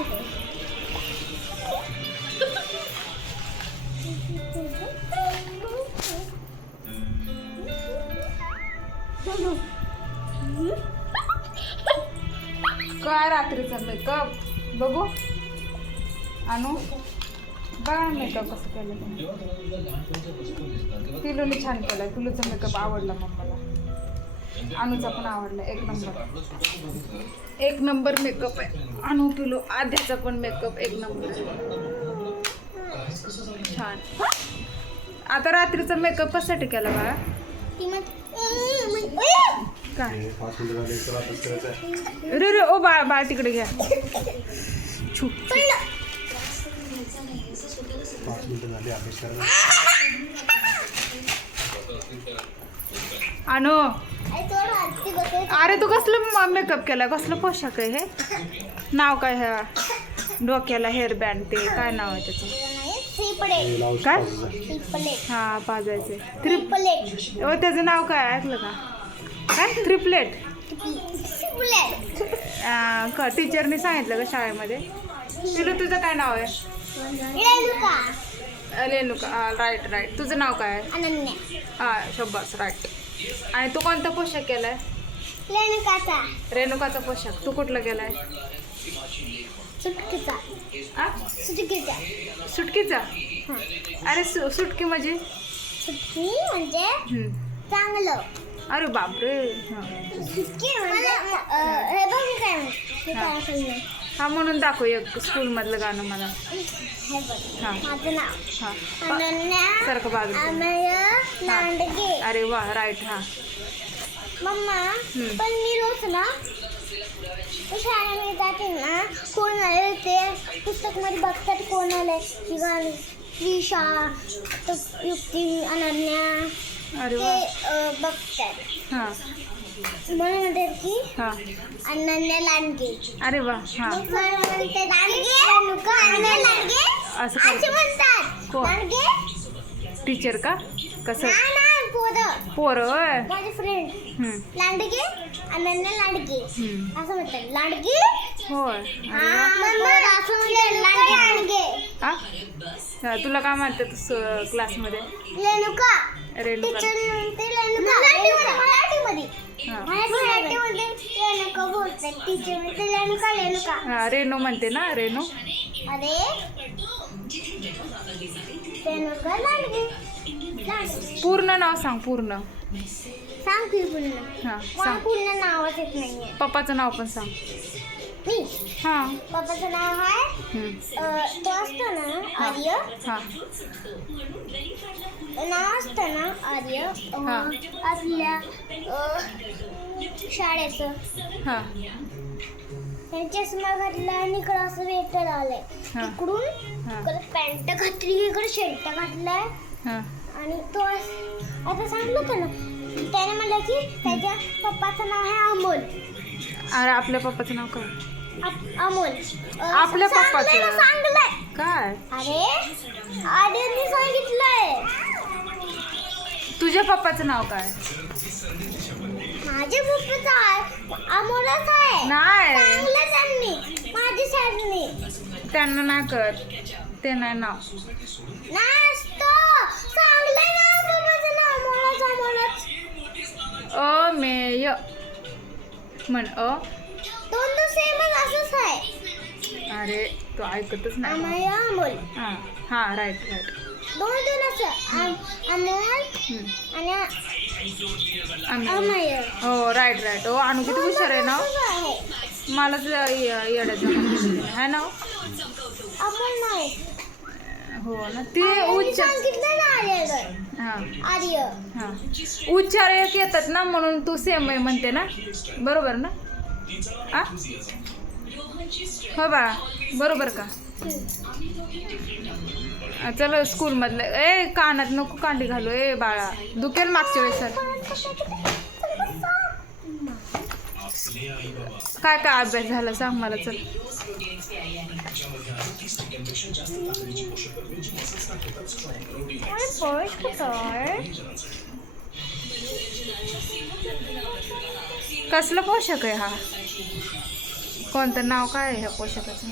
काय रात्रीचा मेकअप बघू. आणू बघा मेकअप कसं केलं तिलूने छान केलं तुलूचा मेकअप आवडला मम्मा अनुचा पण आवडला एक नंबर. एक नंबर मेकअप आहे. अनु किलो आध्याचा पण मेकअप एक नंबर. छान. आता रात्रीचा मेकअप कशासाठी केला बाळा? काय? रे रे ओ बाळ बाळ तिकडे घ्या. छू आणो अरे तू कसलं मेकअप केला कसलं पोशाख आहे हे? नाव काय ह्या? डोक्याला हेअर बँड ते काय नाव आहे त्याचं? काय? हा पाजायचे थ्रिप ट्रिपलेट. ओ त्याचं नाव काय ऐकलं का? काय? ट्रिपलेट. का टीचरने सांगितलं का शाळेमध्ये? पिलू तुझं काय नाव आहे? रेणुका. राईट राईट तुझं नाव काय आहे? हा शब्बास राईट आणि तू कोणता पोशाख केलाय? रेणुकाचा. रेणुकाचा पोशाख. तू कुठला केलाय? सुटकीचा. आ? सुटकीचा. सुटकीचा? हा. अरे सु सुटकी म्हणजे? सुटकी म्हणजे हम्म. चांगलं. अरे बापरे. हा. सुटकी म्हणजे अं, हे बघ हे काय म्हणते. हे हा. काय असेल हा म्हणून दाखव एक स्कूलमधलं गाणं मला. हे बघ. हा. माझं नाव. हा. अनन्या सारखं बाजूला अमय लांडगे. अरे वा राईट हा. मम्मा. पण मी रोज ना शाळेमध्ये जाते ना कोण आले ते पुस्तकमध्ये बघतात कोण आले. की गाणी त्रिशा तर युक्ती अनन्या अरे ते वा. अं, बघतात. हा. म्हणून म्हणतात की हा. अनन्या लांडगे. अरे वा हा. मग मला म्हणते? लांडगे? रेणुका अनन्या लांडगे? असं? असे म्हणतात. कोण? लांडगे? टीचर का? कसं? नाही पोरं होय माझे फ्रेंड हम्म, लांडगे अनन्या लांडगे हम्म. असं म्हणतात लांडगे होय असं म्हणतात लांडगे लांडगे हा, तुला काय म्हणतात स- क्लासमध्ये रेणुका रेणुका टीचर म्हणते रेणुका मराठीमध्ये हा मराठीमध्ये रेणुका बोलतात टीचर म्हणते रेणुका रेणुका हा रेणू म्हणते ना रेणू अरे रेणुका लांडगे पूर्ण नाव सांग पूर्ण. सांग की पूर्ण. हा मला सांग. पूर्ण नावच येत नाहीये. पप्पाचं नाव पण सांग. मी? हा. पप्पाचं नाव आहे हम्म, अं, तो असतो ना आर्य. हा. नाव असतं ना आर्य. अं, हा. आपल्या अं, शाळेचं. हा. त्यांनी चष्मा घातला आणि इकडं असं वेटर आलंय. हा. इकडून हा. इकडे पॅन्ट घातली इकडे शर्ट घातलाय. हा. आणि तो अस- आता सांगितलं होतं ना त्याने म्हणलं की त्याच्या पप्पाचं नाव आहे अमोल. अरे आपल्या पप्पाचं नाव काय? आप- अमोल. अं, आपल्या सांगलंय पप्पाचं. ना, सांगलंय. काय? अरे आर्यनने सांगितलंय. तुझ्या पप्पाचं नाव काय? माझ्या पप्पाचं आहे अमोलच आहे. नाही. सांगलं त्यांनी माझ्या सॅरनी त्यांना नाही कळत. ते नाही नाव. नाचतो अमोलच अ मेय म्हण अ. दोन सेमच असंच आहे. अरे तो ऐकतच नाही. अमय अमोल. हा हा राईट राईट दोन दोन असं. अम- अमोल आणि अमय हो राईट राईट हो अनु किती हुशार आहे ना? मलाच येड्याचं आहे ना? अमोल नाही. हो ना. ते उच्चार हा. हा. एक येतात ना म्हणून तू सेम आहे म्हणते ना. बरोबर ना? आ? हो बा बरोबर का? चल स्कूलमधलं ए कानात नको कांडी घालू. ए बाळा दुखेल मागच्या वेळेस. सर काय काय अभ्यास झाला? सांग मला चल. कसलं पोषक आहे हा? कोणतं? नाव काय आहे ह्या पोषकाचं?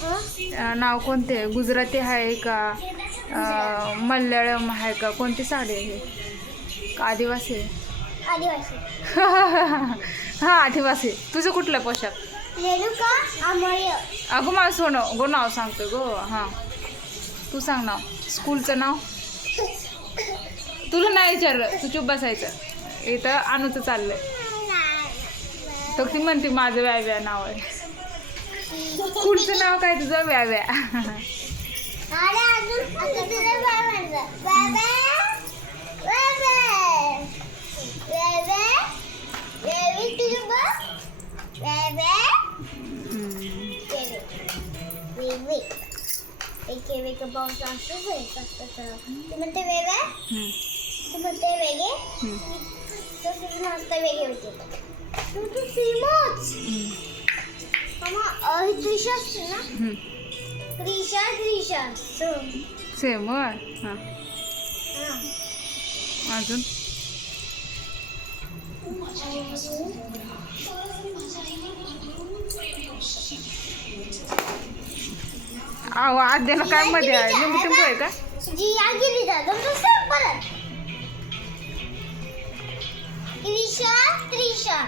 हं? नाव कोणते? आहे? गुजराती आहे का? मल्याळम आहे का? कोणती साडी आहे का आदिवासी? आहे? आदिवासी. हा आदिवासी. तुझं कुठलं पोशाख अमर्य अगो मला सोनं गो नाव सांगतो गो. हां. तू सांग नाव. स्कूलचं नाव? तुला नाही विचारलं. तू चुप बसायचं. इथं अनुचं चाललंय. तर ती म्हणते माझं व्याव्या नाव आहे. स्कूलचं नाव काय तुझं? व्याव्या? वेगळं पाऊस असतं तसं तू म्हणते वेगळे हम्म, तू म्हणते वेगळे हम्म, तसंच मस्त वेगळे होते तू तू सीमोच हम्म, मामा ही त्रिशा असते ना हम्म. त्रिशा त्रिशा सो सेम होय हां हां अजून अहो आद्याला काय मध्ये आहे? लिंबू टिंबू आहे का? गेली दादा दुसरं परत. त्रिशा.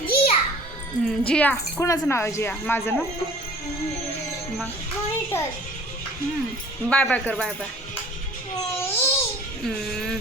जिया. हम्म, जिया. कुणाचं नाव आहे जिया? माझं ना? मग? मॉनिटर. बाय बाय कर बाय बाय. हम्म.